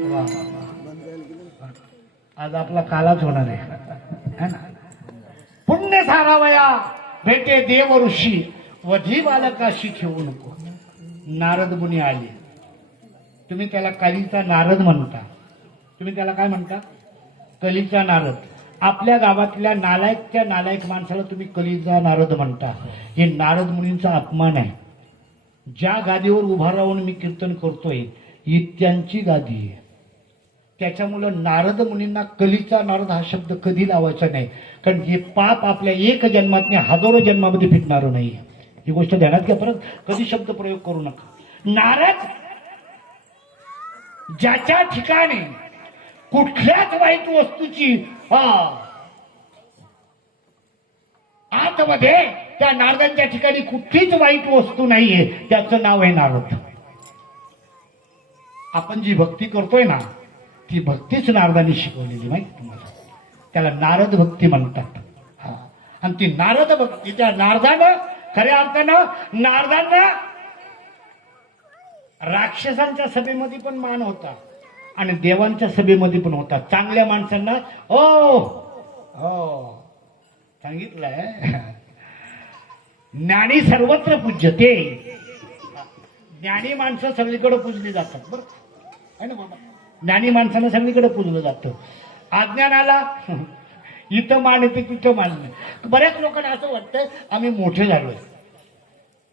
वा, वा, वा. आज आपला कालाच होणार आहे है ना. पुण्य सारावया भेटे देव ऋषी वधी बालकाशी ठेवू नको. नारद मुनी आले. तुम्ही त्याला कलीचा नारद म्हणता. तुम्ही त्याला काय म्हणता? कलीचा नारद. आपल्या गावातल्या नालायकच्या नालायक माणसाला तुम्ही कलीचा नारद म्हणता. हे नारद मुनींचा अपमान आहे. ज्या गादीवर उभा राहून मी कीर्तन करतोय ही त्यांची गादी आहे. त्याच्यामुळं नारद मुनींना कलीचा नारद हा शब्द कधी लावायचा नाही. कारण हे पाप आपल्या एक जन्मात नाही हजारो जन्मामध्ये फिटणार नाही. ही गोष्ट ध्यानात घ्या. परत कधी शब्द प्रयोग करू नका. नारद ज्याच्या ठिकाणी कुठल्याच वाईट वस्तूची आतमध्ये त्या नारदांच्या ठिकाणी कुठलीच वाईट वस्तू नाहीये त्याचं नाव आहे नारद. आपण जी भक्ती करतोय ना ती भक्तीच नारदांनी शिकवलेली माहिती तुम्हाला. त्याला नारद भक्ती म्हणतात. हा, आणि ती नारद भक्ती त्या नारदानं खऱ्या अर्थानं नारदांना राक्षसांच्या सभेमध्ये पण मान होता आणि देवांच्या सभेमध्ये पण होता. चांगल्या माणसांना हो हो सांगितलंय ज्ञानी सर्वत्र पूज्यते. ज्ञानी माणसं सगळीकडे पूजली जातात बरं आहे ना बाबा. ज्ञानी माणसांना सगळीकडे पूजलं जातं. अज्ञानाला इथं मानते तिथं मानणं. बऱ्याच लोकांना असं वाटतं आम्ही मोठे झालोय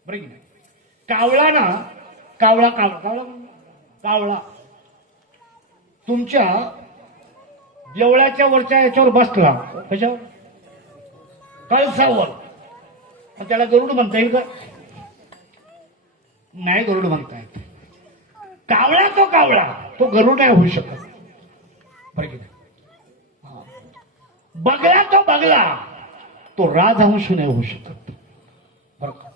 बरं की नाही. कावळा ना कावळा कावळा कावळा कावळा तुमच्या देवळाच्या वरच्या याच्यावर बसला कशावर कळसावर. त्याला गरुड म्हणता येईल का? नाही गरुड म्हणता येत. कावळा तो गरुड नाही होऊ शकत बरं की नाही. बगला तो राजहंस नाही होऊ शकत बरं का.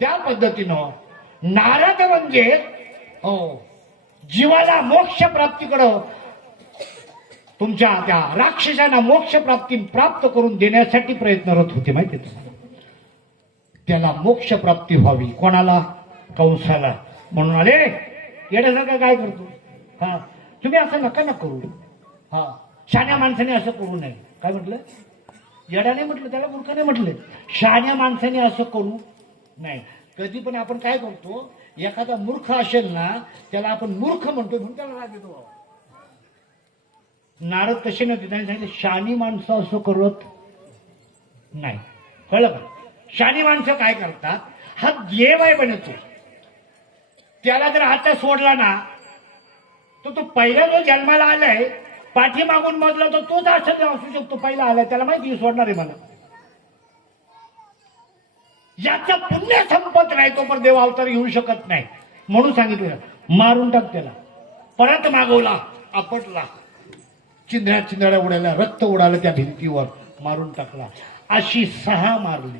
त्या पद्धतीनं नारद म्हणजे हो जीवाला मोक्ष प्राप्तीकडं तुमच्या त्या राक्षसांना मोक्ष प्राप्ती प्राप्त करून देण्यासाठी प्रयत्नरत होते माहिती तुम्हाला. त्याला मोक्ष प्राप्ती व्हावी. कोणाला? कंसाला. म्हणून आले येण्यासारखं काय करतो. हा तुम्ही असं नका ना करू. हा शहाण्या माणसाने असं करू नये. काय म्हटलं? येड्याने म्हटलं त्याला मूर्खाने म्हटलं. शहाण्या माणसाने असं करू नाही. कधी पण आपण काय करतो एखादा मूर्ख असेल ना त्याला आपण मूर्ख म्हणतो म्हणून त्याला राग येतो. नारद तसे नव्हते. त्यांनी सांगितलं शहाणी माणसं असं करत नाही. कळलं का? शहाणी माणसं काय करतात हा देव आहे बनतो. त्याला जर हात सोडला ना तो पहिला जो जन्माला आलाय पाठी मागून मधला तर तोच असं असू शकतो. पहिला आलाय त्याला माहिती सोडणार आहे मला. याचं पुण्य संपत नाही तो पण देव अवतार घेऊ शकत नाही. म्हणून सांगितलं मारून टाक त्याला. परत मागवला आपटला चिंध्या उडाल्या रक्त उडालं त्या भिंतीवर मारून टाकला. अशी 6 मारली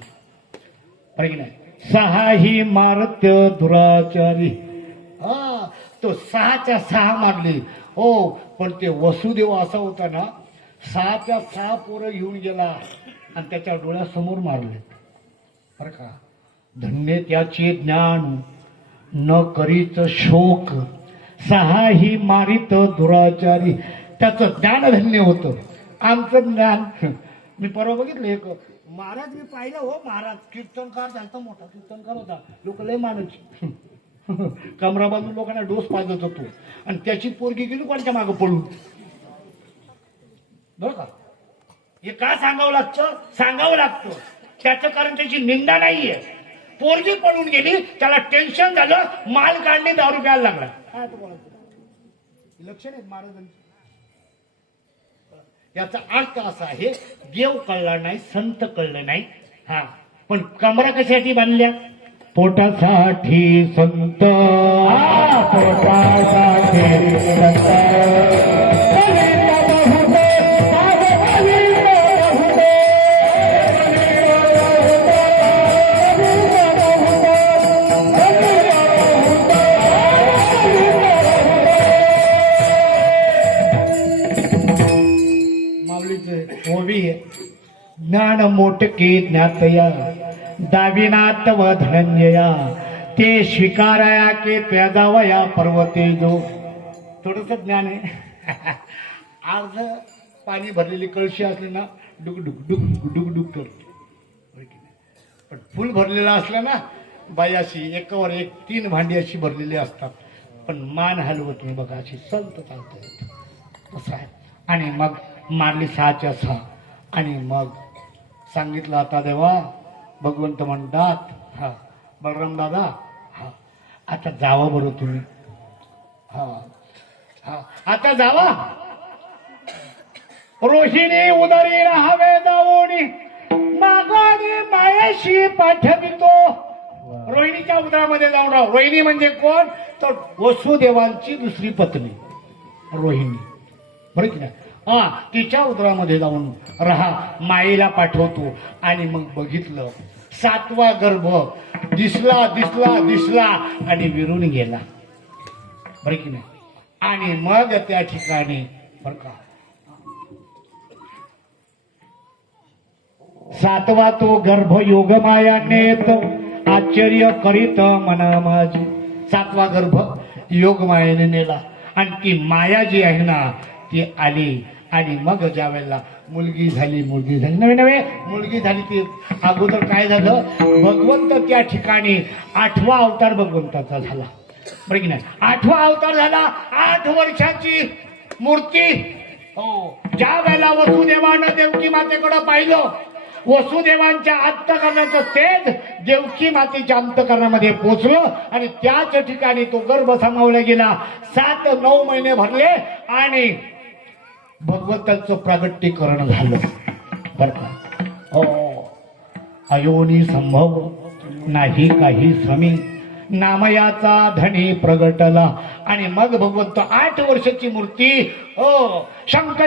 बरं की नाही. 6 ही मारत दुराचारी. हा तो 6च्या 6 मारली हो. पण ते वसुदेव असा होता ना 6च्या 6 पोरं घेऊन गेला आणि त्याच्या डोळ्यासमोर मारले बरं का. धन्य त्याचे ज्ञान न करीत शोक 6 ही मारित दुराचारी. त्याचं ज्ञान धन्य होतं. आमचं ज्ञान मी परवा बघितलं एक महाराज मी पाहिलं हो. महाराज कीर्तनकार झालता मोठा कीर्तनकार होता. लोक लय मानायची. कमरा बांधून लोकांना डोस पाजत होतो आणि त्याची पोरगी गेली कोणत्या मागं पळून बरं का. हे का सांगावं लागतं त्याचं कारण त्याची निंदा नाहीये. पोरगी पळून गेली त्याला टेन्शन झालं माल काढली दारू प्यायला लागला. काय बोलायचं लक्षण आहेत महाराजांची. याचा अर्थ असा आहे देव कळला नाही संत कळलं नाही. हा पण कमरा कशासाठी बांधल्या? पोटासाठी संत पोटासाठी ज्ञान मोटके ज्ञातया दाविनात व धनंजया ते स्वीकाराया के त्याजावया पर्वते जो थोडस ज्ञान आहे. अर्ध पाणी भरलेली कळशी असली ना डुक डुक डुक डुक डुक करते, पण फुल भरलेलं असलं ना बाई अशी एकावर एक 3 भांडी अशी भरलेली असतात, पण मान हलवत नाही बघा, अशी संत चालते तसं आहे. आणि मग मारली 6च्या 6 आणि मग सांगितलं आता देवा भगवंत म्हणतात हा बलराम दादा हा आता जावा बरं तुम्ही, हा हा आता जावा. रोहिणी उदरी राहावे जाऊनी मागाने मायाशी पाठवितो. रोहिणीच्या उदरामध्ये जाऊन राहा. रोहिणी म्हणजे कोण? तर वसुदेवांची दुसरी पत्नी रोहिणी, बरं की नाही. हा तिच्या उदरामध्ये जाऊन राहा, मायेला पाठवतो. आणि मग बघितलं 7वा गर्भ दिसला दिसला दिसला आणि विरून गेला, बरं की नाही. आणि मग त्या ठिकाणी बरं का 7वा तो गर्भ योगमाया नेत आश्चर्य करीत मना माझी. 7वा गर्भ योगमायाने नेला आणि ती माया जी आहे ना ती आली. आणि मग ज्या वेळेला मुलगी झाली नवे नवे मुलगी झाली. ती अगोदर काय झालं, भगवंत त्या ठिकाणी 8वा अवतार भगवंताचा झाला, बरं की नाही. 8वा अवतार झाला, 8 वर्षाची मूर्ती. हो, ज्या वेळेला वसुदेवानं देवकी मातेकडे पाहिलं, वसुदेवांच्या अंतःकरणाचं तेज देवकी मातेच्या अंतःकरणामध्ये पोचलं आणि त्याच ठिकाणी तो गर्भ सामावला गेला. 7-9 महिने भरले आणि भगवंताचं प्रागट्यकरण झालं, बरं का. हो, अयोनी संभव नाही काही श्रमी नामयाचा धनी प्रगटला. आणि मग भगवंत 8 वर्षाची मूर्ती, हो, शंख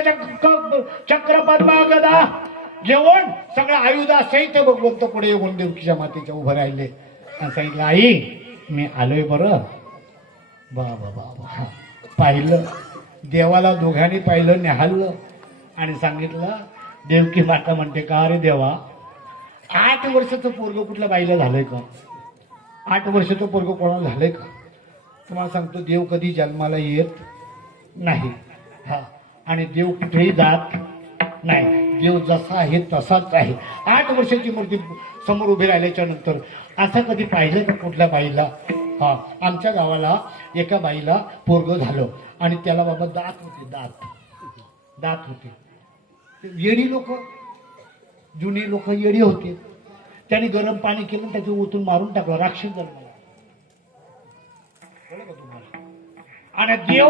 चक्र पद्मा गदा जेवण सगळं आयुधा सहित भगवंत पुढे येऊन देवकीच्या मातेच्या उभं राहिले आणि सांगितलं आई मी आलोय बरं. बाबा बाबा पाहिलं, देवाला दोघांनी पाहिलं, निहाळलं आणि सांगितलं. देवकी माता म्हणते का अरे देवा 8 वर्षाचं पोरग कुठल्या बाईला झालंय का? 8 वर्षाचं पोरग कोणाला झालंय का? तुम्हाला सांगतो देव कधी जन्माला येत नाही, हा, आणि देव कुठेही जात नाही. देव जसा आहे तसाच आहे. 8 वर्षाची मूर्ती समोर उभी राहिल्याच्या नंतर असं कधी पाहिलं का कुठल्या बाईला? हा, आमच्या गावाला एका बाईला पोरग झालं आणि त्याला बाबा दात होते, दात होते. येडी लोक, जुनी लोक येडी होते. त्याने गरम पाणी केलं, त्याचं ओतून मारून टाकलं, राक्षस जन्माला. कळलं का तुम्हाला? आणि देव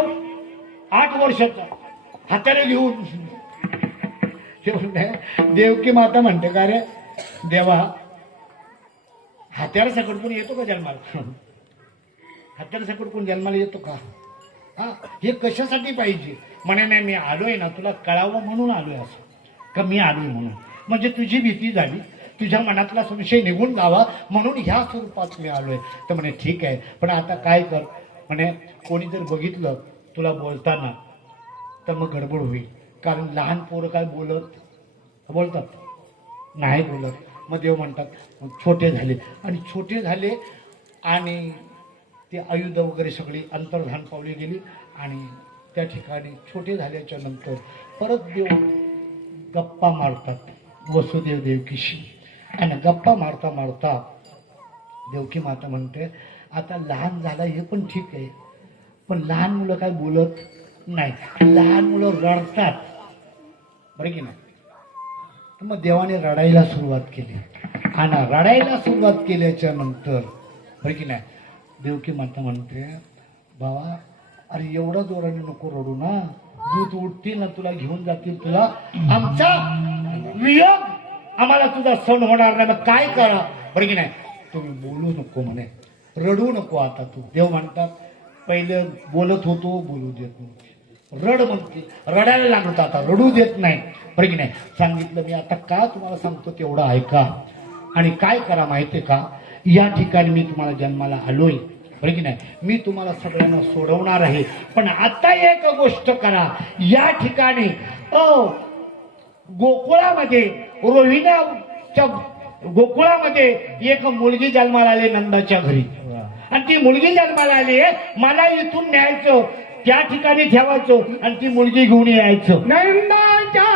8 वर्षाचा हाताने घेऊन देवकी माता म्हणते का रे देवा हात्याला सकट कोण येतो का जन्माला? हात्याला सकट कोण जन्माला येतो का? हा, हे कशासाठी पाहिजे? म्हणे नाही मी आलोय ना तुला कळावं म्हणून आलोय, असं का मी आलोय म्हणून, म्हणजे तुझी भीती झाली, तुझ्या मनातला संशय निघून जावा म्हणून ह्या स्वरूपात मी आलोय. तर म्हणे ठीक आहे, पण आता काय कर म्हणे, कोणी जर बघितलं तुला बोलताना तर मग गडबड होईल. कारण लहान पोरं काय बोलतात नाही बोलत. मग देव म्हणतात छोटे झाले आणि छोटे झाले आणि ते आयुध वगैरे सगळी अंतर्धान पावली गेली आणि त्या ठिकाणी छोटे झाल्याच्या नंतर परत देव गप्पा मारतात वसुदेव देवकीशी. आणि गप्पा मारता मारता देवकी माता म्हणते आता लहान झाला हे पण ठीक आहे, पण लहान मुलं काय बोलत नाही, लहान मुलं रडतात, बरं की नाही. तर मग देवाने रडायला सुरुवात केली आणि रडायला सुरुवात केल्याच्या नंतर बरं की नाही देवकी माता म्हणते बाबा अरे एवढा जोराने नको रडू ना, दूध उठतील ना तुला घेऊन जातील, तुला आमचा वियोग आम्हाला तुझा सण होणार नाही, मग काय करा? बरं की नाही तुम्ही बोलू नको म्हणे, रडू नको आता तू. देव म्हणतात पहिले बोलत होतो बोलू देत नव्हते, रड म्हणते रडायला लागत आता रडू देत नाही, बरं की नाही. सांगितलं मी आता का तुम्हाला सांगतो तेवढं ऐका आणि काय करा माहितीये का, या ठिकाणी मी तुम्हाला जन्माला आलोय, बरं की नाही. मी तुम्हाला सगळ्यांना सोडवणार आहे, पण आता एक गोष्ट करा, या ठिकाणी गोकुळामध्ये रोहिण्याच्या गोकुळामध्ये एक मुलगी जन्माला आली नंदाच्या घरी आणि ती मुलगी जन्माला आली आहे, मला इथून न्यायचं त्या ठिकाणी ठेवायचो आणि ती मुलगी घेऊन यायचं. नंदाच्या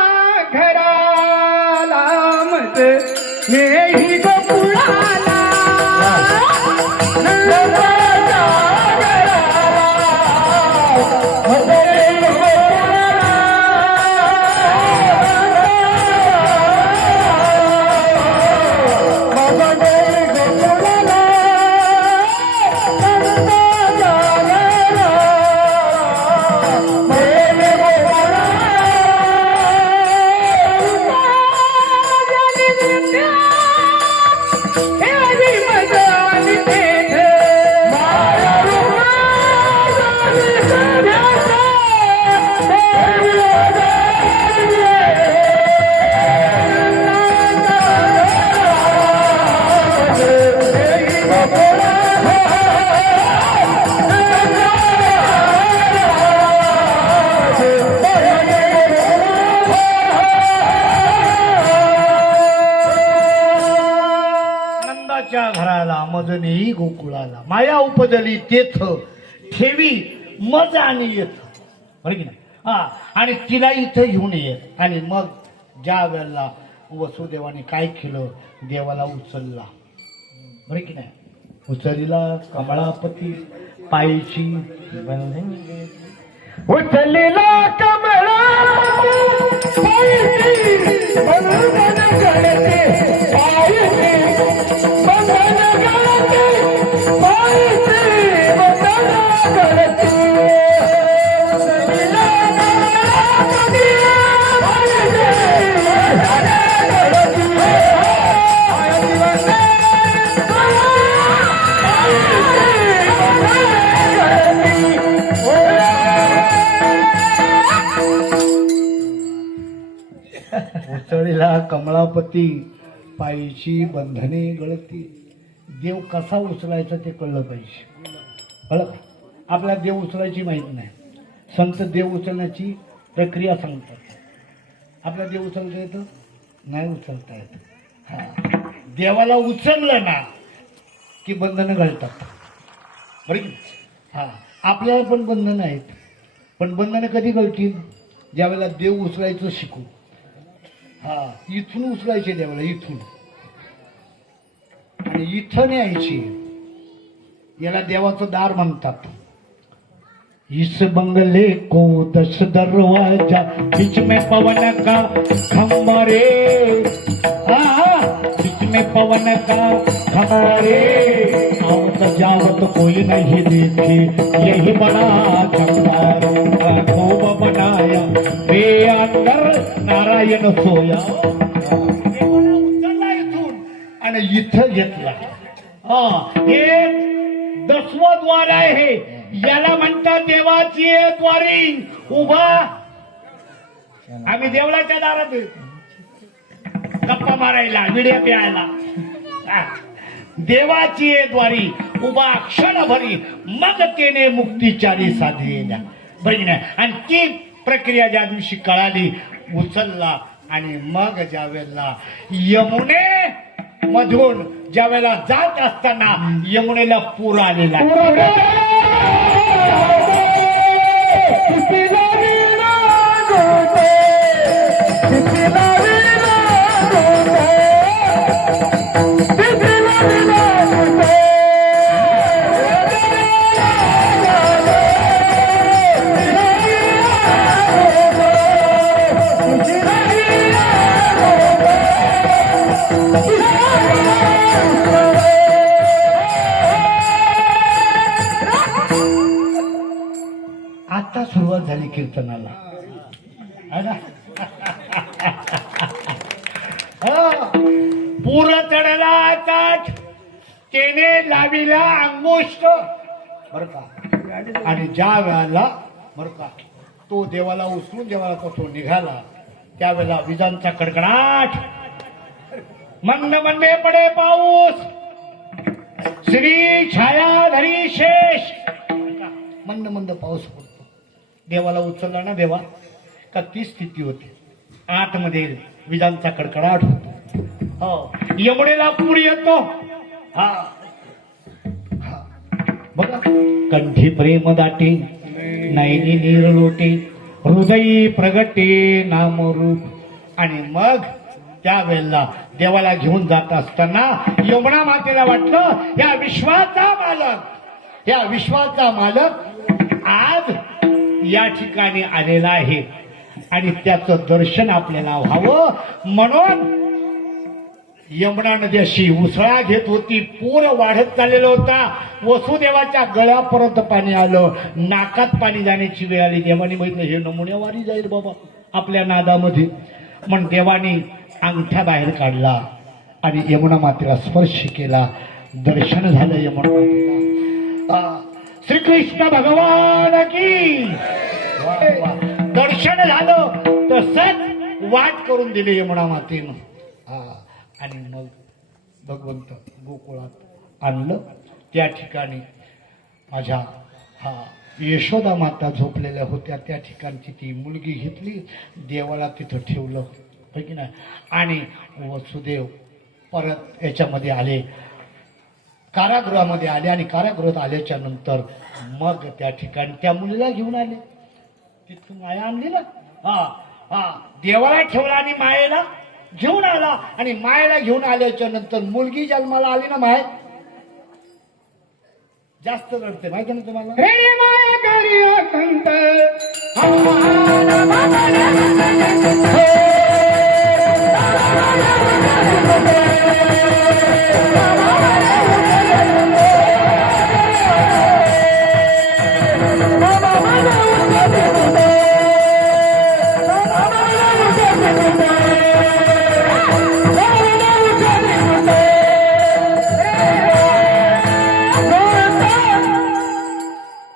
घराला मत नेही गोकुळाला नंदाच्या घराला मत नेही गोकुळाला मत नेही गोकुळाला नंदाच्या घराला घराला मजनी गोकुळाला माया उपजली तेथ ठेवी मज आणि येत बरं की नाही. हा आणि तिला इथं घेऊन येत आणि मग ज्या वेळेला वसुदेवाने काय केलं देवाला उचलला बरं की नाही. उचलला कमळापती पायची उचलला कमळा पायची बंधन गळते पायची बंधन गळते पायची बंधन गळते उचलला कमळापती पायची बंधन गळते पायची उचळीला कमळापती पायीची बंधने गळती. देव कसा उचलायचा ते कळलं पाहिजे. कळलं आपल्याला देव उचलायची माहित नाही. संत देव उचलण्याची प्रक्रिया सांगतात. आपल्याला देव उचलता येतं नाही उचलता येत. हा देवाला उचललं ना की बंधनं घालतात बरं की. हा आपल्याला पण बंधनं आहेत पण बंधनं कधी घालतील ज्यावेळेला देव उचलायचं शिकू. हा इथून उचलायचे देवाला इथून आणि इथं न्यायची. याला देवाचं दार म्हणतात. इस बंगले को 10 दरवाजा बीच में पवन का खंभा रे बीच में पवन का खंभा रे आवत जावत कोई नहीं देखे यही बड़ा चंगार खूब बनाया बे अंदर नारायण सोया. उचलला इथून आणि इथं घेतला. हे 10वं द्वार आहे. याला म्हणतात देवाची द्वारी. उभा आम्ही देवळाच्या दारात गप्पा मारायला विड्या प्यायला. देवाची द्वारी उभा क्षणभरी मग तेने मुक्तीचारी साधेला बरी नाही. आणि ती प्रक्रिया ज्या दिवशी कळाली उचलला आणि मग ज्या वेळेला यमुने मधून ज्या वेळेला जात असताना यमुनेला पूर आलेला. आता सुरुवात झाली कीर्तनाला. पूर चढला ताट तेने लाविला अंगुष्ट बर का. आणि ज्या वेळेला बर का तो देवाला उचलून जेव्हा तो निघाला त्यावेळेला विजांचा कडकडाट मंद मंदे पडे पाऊस श्री छायाधरी शेष मंद मंद पाऊस पडतो. देवाला उचलला ना देवा का ती स्थिती होती. आतमध्ये विजांचा कडकडाट होतो. हो यमुनेला पूर येतो. हा बघा कंठी प्रेम दाटी नैनी नीरलोटे हृदयी प्रगटे नामरूप. आणि मग त्यावेळेला देवाला घेऊन जात असताना यमुना मातेला वाटलं या विश्वाचा मालक आज या ठिकाणी आलेला आहे आणि त्याचं दर्शन आपल्याला व्हावं म्हणून यमुना नदी अशी उसळा घेत होती. पूर वाढत चाललेला होता. वसुदेवाच्या गळ्यापर्यंत पाणी आलं. नाकात पाणी जाण्याची वेळ आली. देवाने बघितलं हे नमुन्यावारी जाईल बाबा आपल्या नादामध्ये. म्हणून देवाने अंगठा बाहेर काढला आणि यमुना मातेला स्पर्श केला. दर्शन झालं यमुना मातेला. श्रीकृष्ण भगवान की दर्शन झालं. तसंच वाट करून दिली यमुना मातेनं. आणि मग भगवंत गोकुळात आणलं. त्या ठिकाणी माझ्या यशोदा माता झोपलेल्या होत्या. त्या ठिकाणची ती मुलगी घेतली. देवाला तिथं ठेवलं होय की नाही. आणि वसुदेव परत याच्यामध्ये आले, कारागृहामध्ये आले. आणि कारागृहात आल्याच्या नंतर मग त्या ठिकाणी त्या मुलीला घेऊन आले. तिथून माया आणली ना. देवाला ठेवला आणि मायेला घेऊन आला. आणि मायेला घेऊन आल्याच्या नंतर मुलगी जन्माला आली ना. माय जास्त रडते माहिती ना तुम्हाला. रे माया कार्य कंत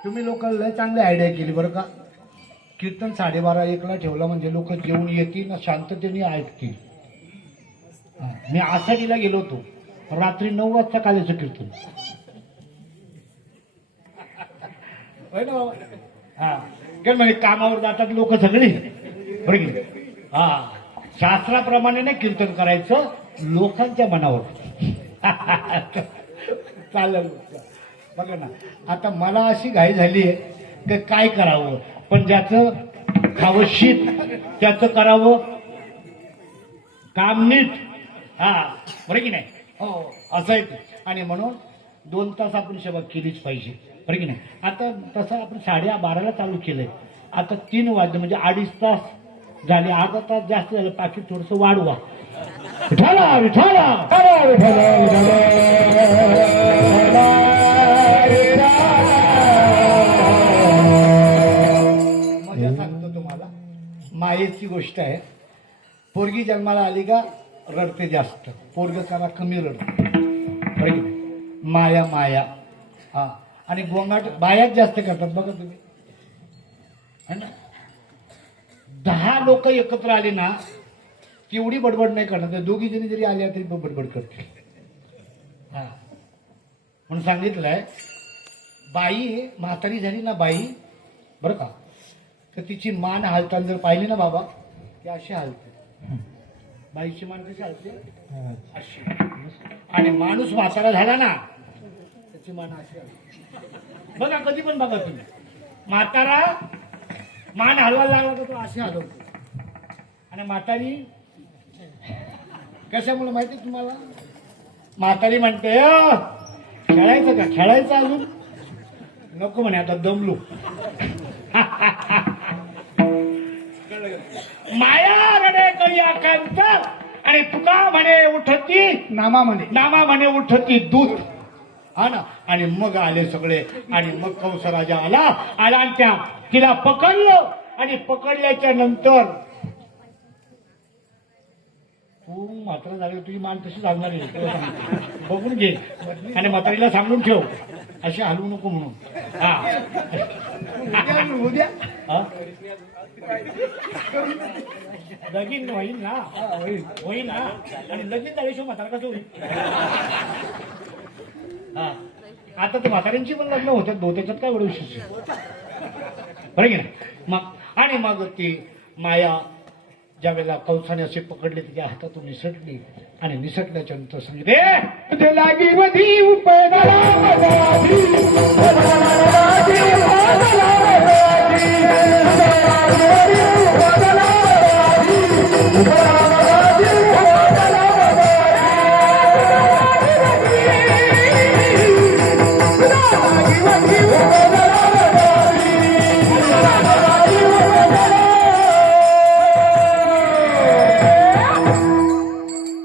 तुम्ही लोकांना चांगली आयडिया केली बरं का. कीर्तन 12:30-1ला ठेवला म्हणजे लोक जेवून येतील ना शांततेने ऐकतील. मी आषाढीला गेलो होतो. रात्री 9 वाजता कालेचं कीर्तन. होय ना बाबा. कारण म्हणजे कामावर जातात लोक सगळी बरं की. शास्त्राप्रमाणे नाही कीर्तन करायचं लोकांच्या मनावर. चालेल बघा ना. आता मला अशी घाई झाली आहे की काय करावं. पण ज्याचं खावं शीत त्याचं करावं काम नीट. बरं की नाही. हो असं आहे ते. आणि म्हणून 2 तास आपण सेवा केलीच पाहिजे बरं की नाही. आता तसं आपण 12:30ला चालू केलंय. आता 3 वाजले म्हणजे 2.5 तास झाले. अर्धा तास जास्त झालं. पाकिट थोडंसं वाढवा. विठाला विठाला मजा सांगतो तुम्हाला. मायेची गोष्ट आहे. पोरगी जन्माला आली का रडते जास्त. पोरग करा कमी रडते बरं की नाही. माया माया. आणि गोंगाट बायाच जास्त करतात बघा तुम्ही. है ना. 10 लोक एकत्र आले ना तेवढी बडबड नाही करणार. त्या 2 जणी जरी आल्या तरी बडबड करतील. म्हणून सांगितलंय बाई म्हातारी झाली ना बाई बरं का तर तिची मान हालताना जर पाहिली ना बाबा ती अशी हालते. बाईची मान कशी हालते अशी. आणि माणूस म्हातारा झाला ना त्याची मान अशी हालते. बघा कधी पण बघा तुम्ही. म्हातारा मान हलवायला लागला तर तो अशी हलवतो. आणि म्हातारी कशामुळे माहिती तुम्हाला. म्हातारी म्हणते खेळायचं का. खेळायचं अजून नको म्हणे आता दमलो. माया रडे करी आकांत. आणि तुका म्हणे उठती नामा म्हणे उठती दूध. हा ना. आणि मग आले सगळे. आणि मग कंस राजा आला आणि तिला पकडलं. आणि पकडल्याच्या नंतर तू मात्र झाली तुझी मान तशी चालणार नाही बघून घे. आणि म्हातारीला सांगून ठेव अशी हलवू नको म्हणून. उद्या लगीन होईल ना. होईल ना. आणि लगीन झाल्याशिवाय म्हातारा कसं होईल. आता तर म्हाताऱ्यांची पण लग्न होतात भाऊ. त्याच्यात काय एवढं विशेष बरं की ना. मग आणि मग ती माया ज्यावेळेला कंसाने असे पकडले त्याच्या हातातून निसटली आणि निसटल्याच्या नंतर सांगितले तुझे लागी वधी उपदला मजाधी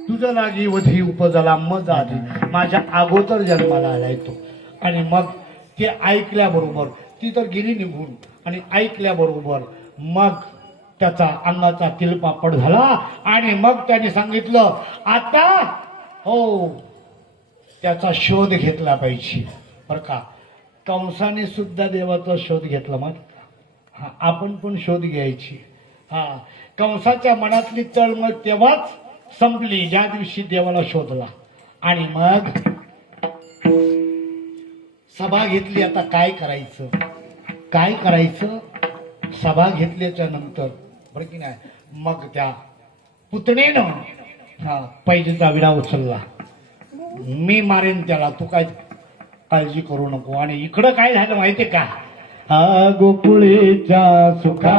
तुझं लागी वधी उपजला मज आधी माझ्या अगोदर जन्माला आलाय तो. आणि मग ते ऐकल्याबरोबर ती तर गेली निघून आणि ऐकल्याबरोबर मग त्याचा अंगाचा तिलपापड झाला आणि मग त्याने सांगितलं आता हो त्याचा शोध घेतला पाहिजे बरं का. कंसाने सुद्धा देवाचा शोध घेतला मग हा आपण पण शोध घ्यायची. हा कंसाच्या मनातली तळमळ तेव्हाच संपली ज्या दिवशी देवाला शोधला. आणि मग सभा घेतली. आता काय करायचं काय करायचं. सभा घेतल्याच्या नंतर बरं की नाही मग त्या पुतणेनं हा पैजेचा विडा उचलला. मी मारेन त्याला तू काय काळजी करू नको. आणि इकडं काय झालं माहितीये का हा गोकुळीच्या सुखा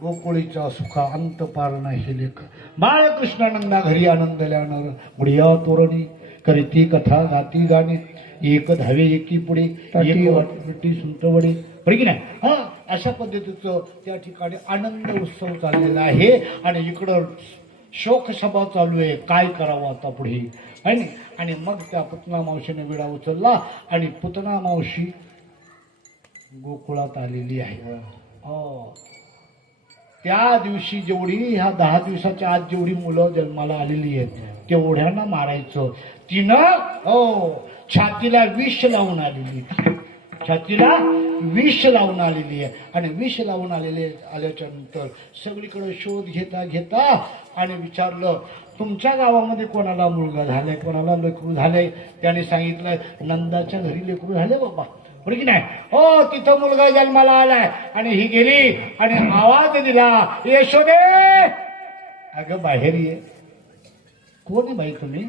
गोकुळीचा सुखा अंत पार नाही लेख. बाळकृष्णानंदा घरी आनंदल्यानं मुडिया तोरणी करीती कथा गाती गाणे एक धावे एकी पुढे एक वाटी सुंटवडे बरं की नाही. हा अशा पद्धतीचं त्या ठिकाणी आनंद उत्सव चाललेला आहे. आणि इकडं शोकसभा चालू आहे काय करावं आता पुढे. आणि मग त्या पुतना मावशीने विडा उचलला आणि पुतना मावशी गोकुळात आलेली आहे. हो त्या दिवशी जेवढी ह्या 10 दिवसाच्या आत जेवढी मुलं जन्माला आलेली आहेत तेवढ्यांना मारायचं. तिनं हो छातीला विष लावून आलेली. छातीला विष लावून आलेली आहे. आणि विष लावून आल्याच्या नंतर सगळीकडे शोध घेता घेता आणि विचारलं तुमच्या गावामध्ये कोणाला मुलगा झालाय कोणाला लेकरू झालंय. त्याने सांगितलं नंदाच्या घरी लेकरू झाले बाबा बरं की नाही. हो तिथं मुलगा जन्माला आलाय. आणि ही गेली आणि आवाज दिला यशोदे अगं बाहेर ये. कोण आहे बाई तुम्ही.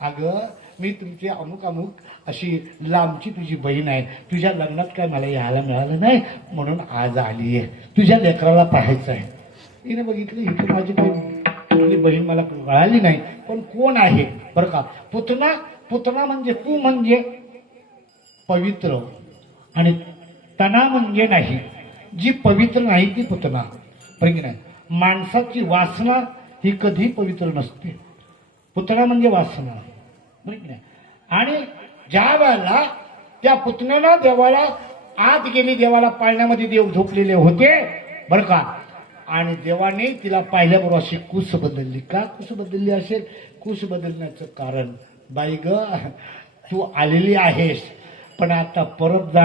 अगं मी तुमची अमुक अमुक अशी लांबची तुझी बहीण आहे. तुझ्या लग्नात काय मला यायला मिळालं नाही म्हणून आज आली आहे. तुझ्या लेकराला पाहायचं आहे. तिने बघितलं ही माझी काही बहीण मला कळाली नाही पण कोण आहे बरं का. पुतना पुतना म्हणजे तू म्हणजे पवित्र आणि तना म्हणजे नाही. जी पवित्र नाही ती पुतना बरं की नाही. माणसाची वासना ही कधी पवित्र नसते. पुतना म्हणजे वासना बरं की नाही. आणि ज्या वेळेला त्या पुतण्याला देवाला आत गेली देवाला पाळण्यामध्ये देव झोपलेले होते बरं का. आणि देवाने तिला पाहिल्याबरोबर अशी कुस बदलली. का कुस बदलली असेल. कुस बदलण्याचं कारण बाई ग तू आलेली आहेस पण आता परत जा